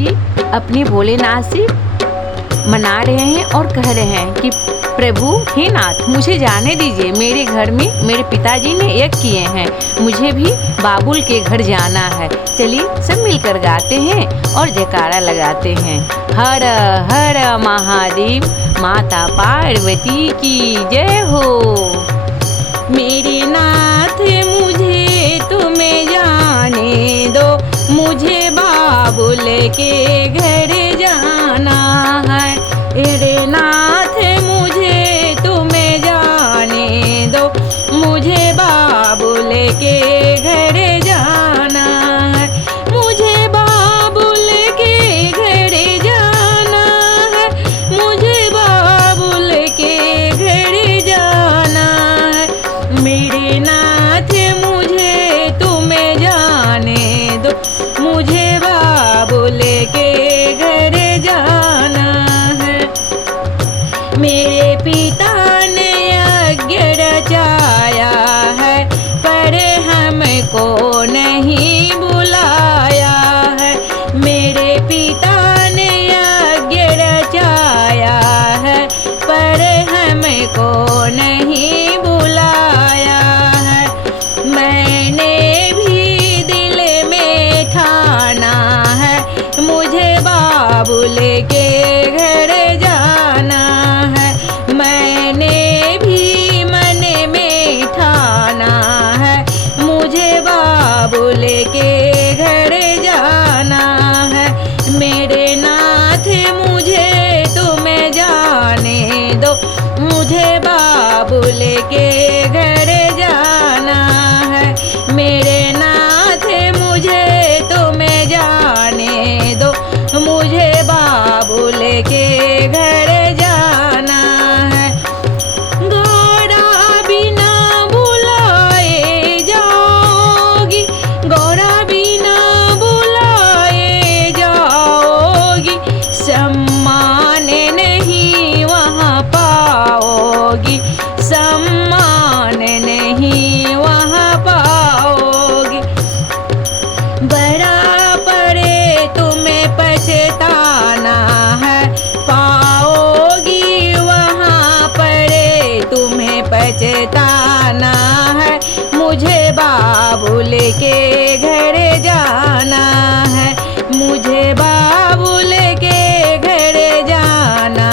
जी अपने भोलेनाथ से मना रहे हैं और कह रहे हैं कि प्रभु हे नाथ, मुझे जाने दीजिए, मेरे घर में मेरे पिताजी ने यज्ञ किए हैं, मुझे भी बाबुल के घर जाना है। चलिए सब मिलकर गाते हैं और जयकारा लगाते हैं। हर हर महादेव, माता पार्वती की जय हो। मेरे नाथ मुझे तुम्हें जाने दो, मुझे बाबुल के घर जाना है। मेरे नाथ मुझे तुम्हें जाने दो, मुझे बाबुल के घर जाना है। मुझे बाबुल के घर जाना है, मुझे बाबुल के घर जाना है। मेरे नाथ मुझे तुम्हें जाने दो, मुझे बाबुल के घर जाना है। मेरे पिता ने यज्ञ रचाया है, पर हमको नहीं बुलाया है। मेरे पिता ने यज्ञ रचाया है, पर हमको नहीं बुलाया है। मैंने भी दिल में ठाना है, मुझे बाबुल के घर जाना है। मैंने भी मन में ठाना है, मुझे बाबुल के घर जाना है। मेरे नाथ मुझे तुम्हें जाने दो, मुझे बाबुल के घर जाना है। मेरे नाथ मुझे तुम्हें जाने दो, मुझे बाबुल के घर जाना है। गौरा बिना बुलाए जाओगी, गौरा बिना बुलाए जाओगी, सम्मान नहीं वहाँ पाओगी, सम्मान नहीं वहाँ पाओगी। बड़ा पड़े तुम्हें पछताना है, पाओगी वहाँ पड़े तुम्हें पछताना है। मुझे बाबुल के घर जाना है, मुझे बाबुल के घर जाना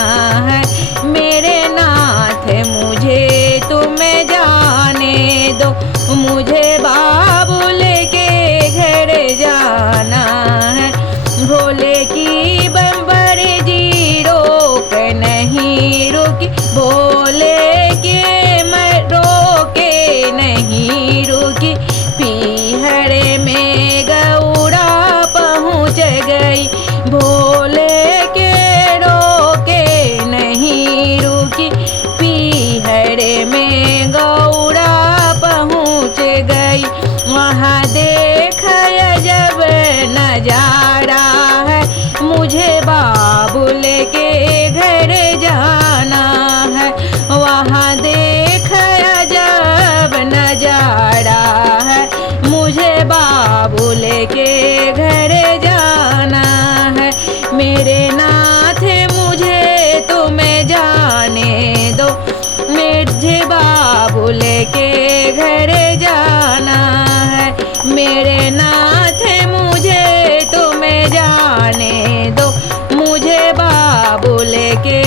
है। मेरे नाथ मुझे तुम्हें जाने दो, मुझे बाबुल के घर जाना है। भोले की बम्बर जी रोक नहीं रुकी, भोले के मैं रोके नहीं रुकी। पीहरे में गौरा पहुँच गई, भोले के रोके नहीं रुकी। पीहरे में गौरा पहुँच गई, वहाँ देखा जब नजारा है, मुझे बाबुल के घर जाना है। वहाँ देखा जब नजारा है, मुझे बाबुल के घर जाना है। मेरे नाथ मुझे तुम्हें जाने दो, मुझे बाबुल के घर जाना है। मेरे नाथ मुझे तुम्हें जाने दो, मुझे बाबुल के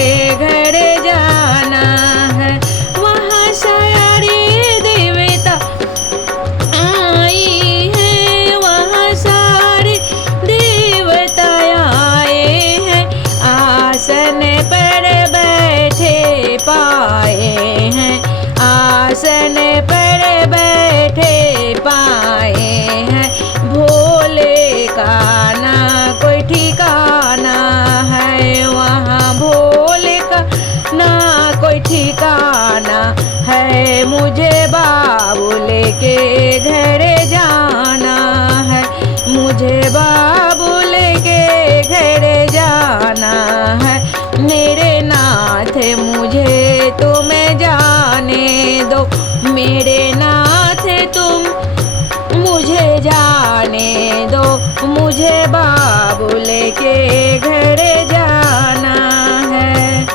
के घर जाना है।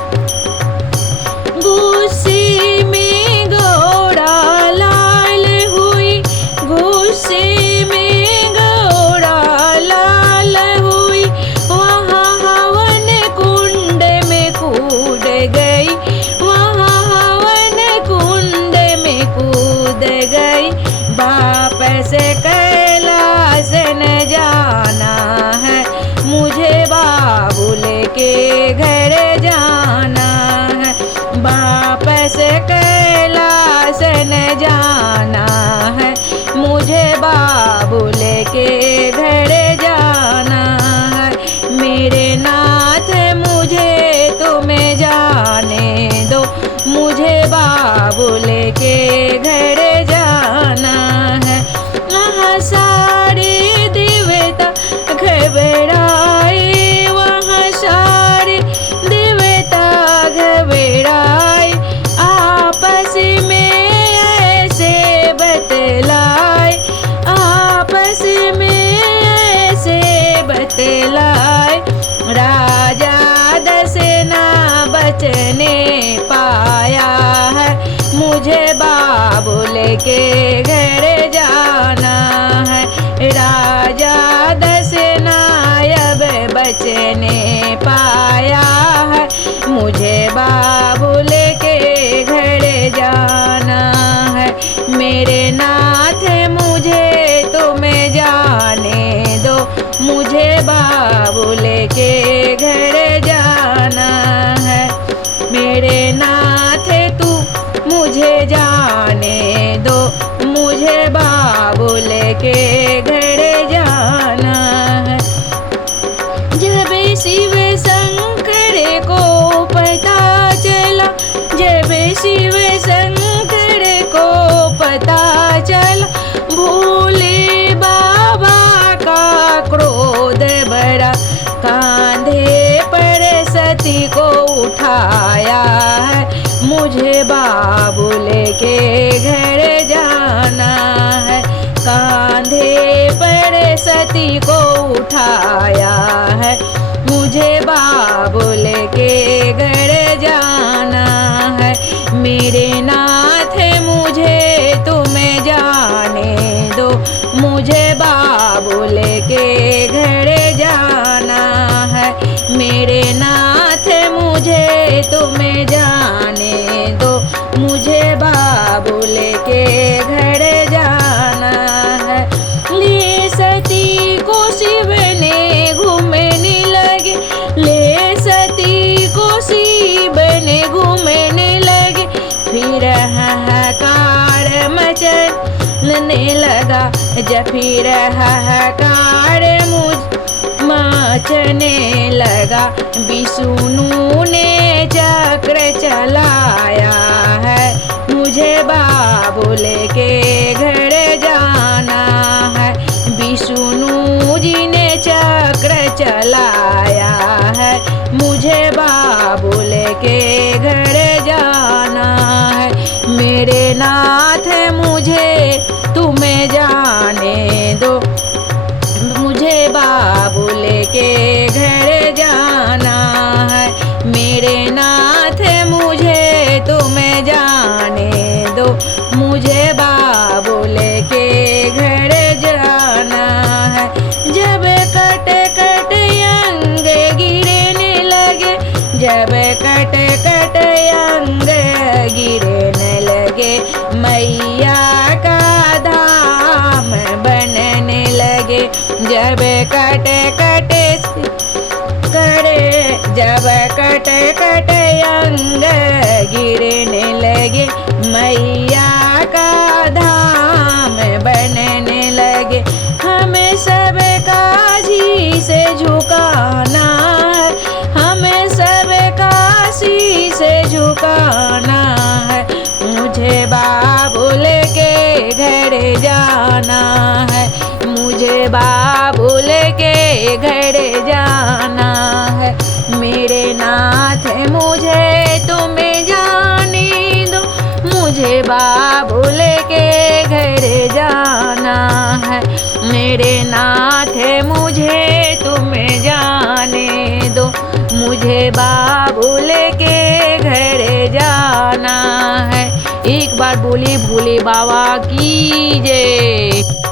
गुस्से में घोड़ा लाल हुई, गुस्से में घोड़ा लाल हुई, वहाँ हवन कुंड में कूद गई, वहाँ हवन कुंड में कूद गई। वापस कैलाश न जाना है, मुझे बाबुल के घर जाना है। वापस कैलाश न जाना है, मुझे बाबुल के घर जाना है। मेरे नाथ मुझे तुम्हें जाने दो, मुझे बाबुल के घर जाना है। वहाँ सारे देवता घबराए, वहाँ सारे देवता घबराए, आपस में ऐसे बतलाए, आपस में ऐसे बतलाए। राजा दशना बचने पाया है, मुझे बाबुल के घर जाना है। राजा दशना अब बचने पाया है, मुझे बाबुल के घर जाना है। मेरे नाथ मुझे तुम्हें जाने दो, मुझे बाबुल के घर जाना है। मेरे नाथ तू मुझे जाने दो, मुझे बाबुल के घर जाना है। जब शिव शंकर को पता चला, जब शिव शंकर को पता चला, भोले बाबा का क्रोध बड़ा, कांधे पर सती को उठाया है, मुझे बाबुल के घर जाना है। कांधे पर सती को उठाया है, मुझे बाबुल के घर जाना है। मेरे नाथ मुझे तुम्हें जाने दो, मुझे बाबुल के घर जाना है। मेरे नाथ मुझे तुम्हें जाने दो, मुझे बाबुल के घर जाना है। ले सती को शिव ने घूमने लगे, ले सती को शिव ने घूमने लगे, फिर हाहाकार मचने लगा, जब फिर हाहाकार मचने लगा। विष्णु ने चक्र चलाया है, मुझे बाबुल के घर जाना है। विष्णु जी ने चक्र चलाया है, मुझे बाबुल के घर जाना है। मेरे नाथ मुझे तुम्हें जाने दो, मुझे बाबुल के घर जाना है। मेरे नाथ मुझे तुम्हें जाने दो, मुझे बाबुल के घर जाना है। जब कट कट अंग गिरने लगे, जब कट कट अंग गिरने लगे, मैया का धाम बनने लगे। जब कट कट करे, जब कट कट अंग गिरने लगे, मैया का धाम बनने लगे। हमें सब काशी से झुकाना है, हमें सब काशी से झुकाना है। मुझे बाबुल के घर जाना है, मुझे बाबुल के घर जाना है। मेरे नाथ मुझे तुम्हें जाने दो, मुझे बाबुल के घर जाना है। मेरे नाथ मुझे तुम्हें जाने मुझे बाबुल के घर जाना है। एक बार बोले भोले बाबा की जय।